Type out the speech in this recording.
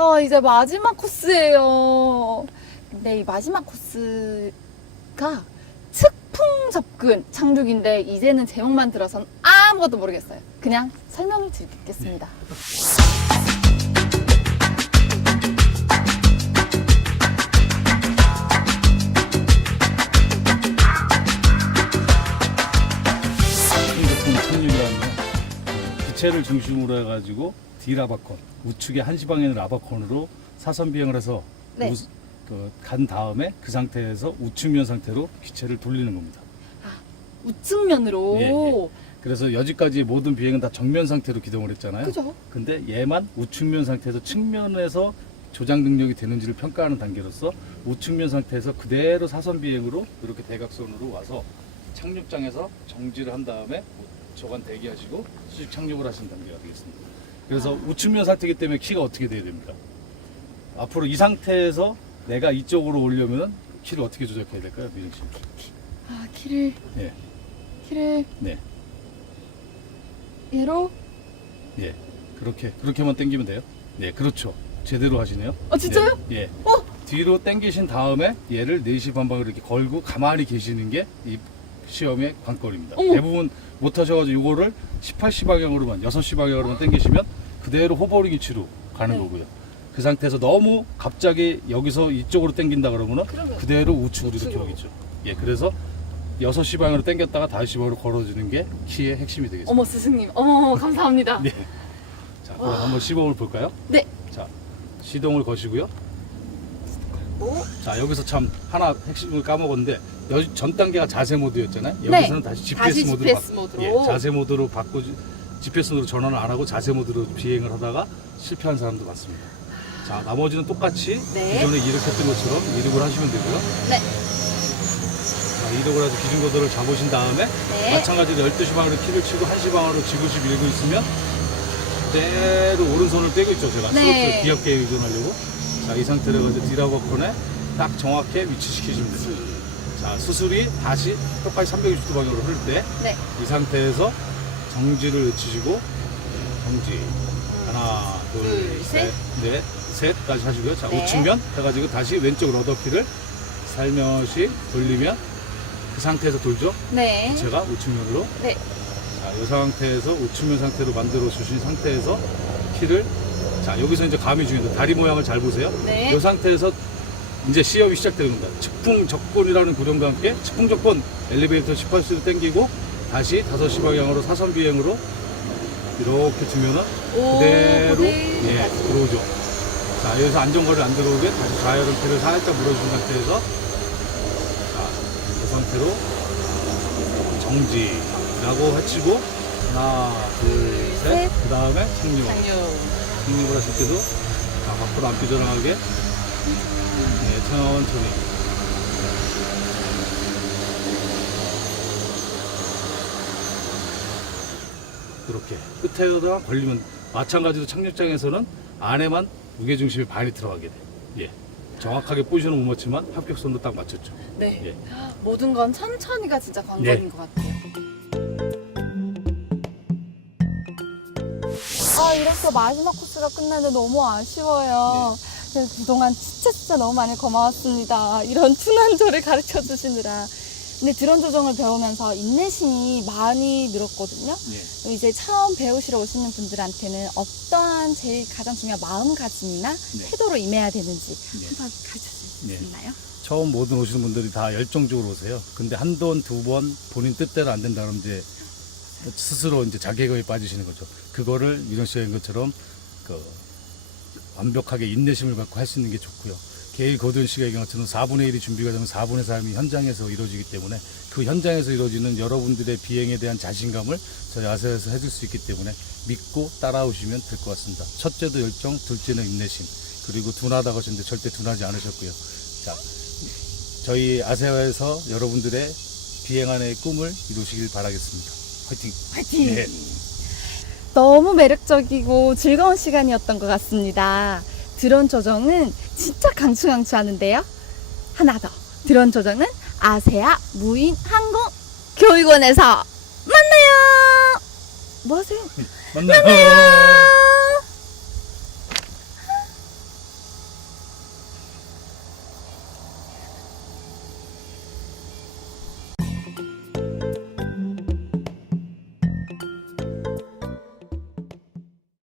아, 이제 마지막 코스예요. 근데 이 마지막 코스가 측풍 접근 착륙인데 이제는 제목만 들어선 아무것도 모르겠어요. 그냥 설명을 드리겠습니다. 착륙이라는 건그 기체를 중심으로 해가지고 디라바콘 우측의 한시 방향의 라바콘으로 사선 비행을 해서 네. 우- 그, 간 다음에 그 상태에서 우측면 상태로 기체를 돌리는 겁니다. 우측면으로. 예, 예. 그래서 여지까지 모든 비행은 다 정면 상태로 기동을 했잖아요. 그죠? 근데 얘만 우측면 상태에서 측면에서 조작 능력이 되는지를 평가하는 단계로서 우측면 상태에서 그대로 사선 비행으로 이렇게 대각선으로 와서 착륙장에서 정지를 한 다음에 저간 대기하시고 수직 착륙을 하시는 단계가 되겠습니다. 그래서 우측면 상태이기 때문에 키가 어떻게 돼야 됩니까? 앞으로 이 상태에서 내가 이쪽으로 오려면 키를 어떻게 조작해야 될까요, 미정 씨? 아, 키를, 예, 키를 네, 얘로. 예, 그렇게 그렇게만 당기면 돼요. 네, 그렇죠. 제대로 하시네요. 아, 진짜요? 네, 예. 어? 뒤로 당기신 다음에 얘를 4시 반방으로 이렇게 걸고 가만히 계시는 게 이 시험의 관건입니다. 어머. 대부분 못 하셔가지고 이거를 18시 방향으로만, 6시 방향으로만 당기시면 그대로 호버링 위치로 가는 네. 거고요. 그 상태에서 너무 갑자기 여기서 이쪽으로 당긴다 그러면은 그러면 그대로 우측으로 이렇게 우측으로. 오겠죠. 예, 그래서 6시 방향으로 당겼다가 5시 방향으로 걸어주는 게 키의 핵심이 되겠습니다. 어머, 스승님. 어머, 감사합니다. 네. 자, 그럼 한번 시범을 볼까요? 네. 자, 시동을 거시고요. 오. 자 여기서 참 하나 핵심을 까먹었는데 여- 전 단계가 자세 모드였잖아요. 네. 여기서는 다시 GPS 다시 모드로 GPS 바, 모드로. 예, 자세 모드로 바꾸 GPS 모드로 전환을 안 하고 자세 모드로 비행을 하다가 실패한 사람도 많습니다. 자 나머지는 똑같이 네. 기존에 이륙했던 것처럼 이륙을 하시면 되고요. 네. 자, 이륙을 해서 기준 고도를 잡으신 다음에 네. 마찬가지로 12시 방으로 키를 치고 1시 방으로 지그시 밀고 있으면 그대로 오른손을 떼고 있죠 제가 네. 스로틀 기압계에 의존하려고 자 이 상태로 가지고 디라버컨에 딱 정확하게 위치시키시면 됩니다 자 수술이 다시 똑같이 360도 방향으로 흐를 때이 네. 상태에서 정지를 외치시고 정지 하나 둘, 셋. 둘셋 넷 셋까지 하시고요 자 네. 우측면 해가지고 다시 왼쪽 러더키를 살며시 돌리면 그 상태에서 돌죠 네. 제가 우측면으로 네. 자, 이 상태에서 우측면 상태로 만들어 주신 상태에서 키를 자 여기서 이제 감이 중요합니다. 다리 모양을 잘 보세요. 네. 이 상태에서 이제 시험이 시작되는 겁니다. 측풍 접근이라는 구령과 함께 측풍 접근 엘리베이터 18시로 당기고 다시 5시 방향으로 사선 비행으로 이렇게 두면은 오, 그대로 예. 들어오죠. 자 여기서 안전거리 안 들어오게 다시 좌열을 살짝 물어준 상태에서 자 그 상태로 정지라고 해치고 하나 셋. 둘셋 그 다음에 착륙. 착륙을 하실 때도 자 밖으로 안 삐져나가게 네, 천천히 이렇게 끝에다가 걸리면 마찬가지로 착륙장에서는 안에만 무게중심이 반이 들어가게 돼. 예. 정확하게 포지션은 못 맞지만 합격선도 딱 맞췄죠. 네. 예. 모든 건 천천히가 진짜 관건인 네. 것 같아요. 아, 이렇게 마지막 코스가 끝나는데 너무 아쉬워요. 그래서 그동안 진짜 진짜 너무 많이 고마웠습니다. 이런 저를 가르쳐 주시느라. 근데 드론 조정을 배우면서 인내심이 많이 늘었거든요. 예. 이제 처음 배우시러 오시는 분들한테는 어떠한 제일 가장 중요한 마음가짐이나 네. 태도로 임해야 되는지 네. 한번 가르쳐 주실 수 네. 있나요? 처음 모든 오시는 분들이 다 열정적으로 오세요. 근데 한 번, 두 번 본인 뜻대로 안 된다 그러면 이제 스스로 이제 자괴감에 빠지시는 거죠. 그거를 민호 씨가 한 것처럼 그 완벽하게 인내심을 갖고 할 수 있는 게 좋고요. 게일 고든 씨가 얘기한 것처럼 4분의 1이 준비가 되면 4분의 3이 현장에서 이루어지기 때문에 그 현장에서 이루어지는 여러분들의 비행에 대한 자신감을 저희 아세에서 해줄 수 있기 때문에 믿고 따라오시면 될 것 같습니다. 첫째도 열정, 둘째는 인내심, 그리고 둔하다고 하셨는데 절대 둔하지 않으셨고요. 자, 저희 아세아에서 여러분들의 비행 안의 꿈을 이루시길 바라겠습니다. 화이팅! 화이팅! 네. 너무 매력적이고 즐거운 시간이었던 것 같습니다. 드론 조정은 진짜 강추강추하는데요. 하나 더. 드론 조정은 아세아 무인 항공 교육원에서 만나요. 뭐 하세요? 만나요!